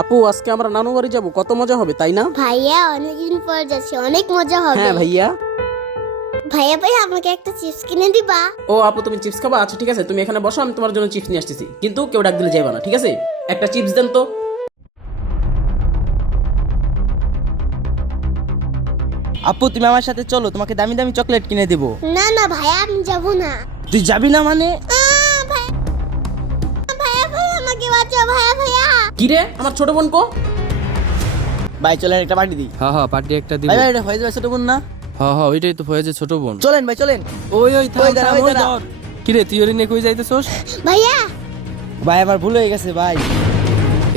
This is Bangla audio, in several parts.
আপু আজকে আমরা নানু বাড়ি যাবো, কত মজা হবে তাই না? ভাইয়া অনেকদিন পর যাচ্ছে, অনেক মজা হবে। হ্যাঁ ভাইয়া। ভাইয়া ভাই আমাকে একটা চিপস কিনে দিবা? ও আপু তুমি চিপস খাবা? আচ্ছা ঠিক আছে, তুমি এখানে বসো, আমি তোমার জন্য চিপস নিয়ে আসতেছি, কিন্তু কেউ ডাক দিলে যাইবা না, ঠিক আছে? একটা চিপস দেন তো। আপু তুমি আমার সাথে চলো, তোমাকে দামি দামি চকলেট কিনে দিব। না না ভাইয়া আমি যাব না। তুই যাবি না মানে? ভাইয়া ভাইয়া আমাকে বাঁচাও ভাইয়া ভাইয়া। কি রে, আমার ছোট বোন কো? ভাই চলেন একটা পার্টি দিই। হ্যাঁ হ্যাঁ, পার্টি একটা দিব। ভাই ভাই এটা হয়ে যাবে ছোট বোন না? হ্যাঁ হ্যাঁ, ওইটাই তো ফয়েজের ছোট বোন। চলেন ভাই চলেন। ওই ওই থাম ওই দাঁড়া, থাম, ওই ওই দাঁড়া। ধর। কি রে, তুই ওরে নিয়ে কই যাইতেছস? ভাইয়া ভাই আমার ভুল হয়ে গেছে ভাই।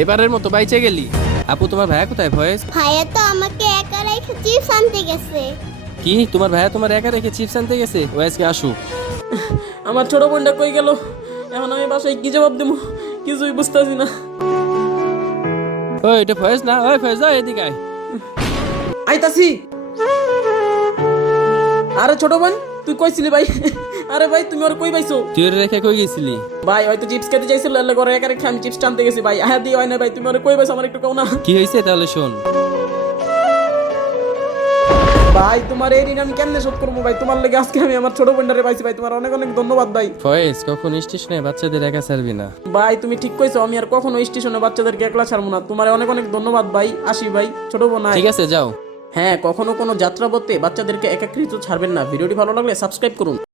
এবারের মতো বাইচে গেলি। আপু তোমার ভাইয়া কোথায় ফয়েজ? ভাইয়া তো আমাকে একা রেখে চিপস আনতে গেছে। কি তোমার ভাইয়া তোমার একা রেখে চিপস আনতে গেছে? ও আজকে আসুক। আমার ছোট বোনটা কই গেল? এখন আমি বাসায় কি জবাব দেবো কিছুই বুঝতেছি না। ওই এটা ফয়েজ না? ওই ফয়েজ ওই এদিকে আয়। আইতাছি। আরে ছোট বোন তুই কইছিলি ভাই? আরে ভাই তুমি ওর কই পাইছো? তুই ওরে রেখে কই গেছিলি? ভাই হয়তো চিপস খেতে চাইছিল, এলে করে একা রেখে আমি চিপস টানতে গেছি ভাই। হ্যাঁ দিয়ে হয় না ভাই, তুমি ওর কই পাইছো আমার একটু কও না। কি হয়েছে তাহলে শোন। ভাই তোমার এই ঋণ আমি কেমনে শোধ করবো ভাই? তোমার লেগে আজকে আমি আমার ছোট বোনটারে পাইছি ভাই, তোমার অনেক অনেক ধন্যবাদ ভাই। ফয়েজ কখন স্টেশনে বাচ্চাদের একা ছাড়বি না। ভাই তুমি ঠিক কইছো, আমি আর কখনো স্টেশনে বাচ্চাদেরকে একলা ছাড়বো না। তোমার অনেক অনেক ধন্যবাদ ভাই। আসি ভাই, ছোট বোন আয়। ঠিক আছে যাও। হ্যাঁ, কখনো কোনো যাত্রাপথে বাচ্চাদেরকে একাকৃত ছাড়বেন না। ভিডিওটি ভালো লাগলে সাবস্ক্রাইব করুন।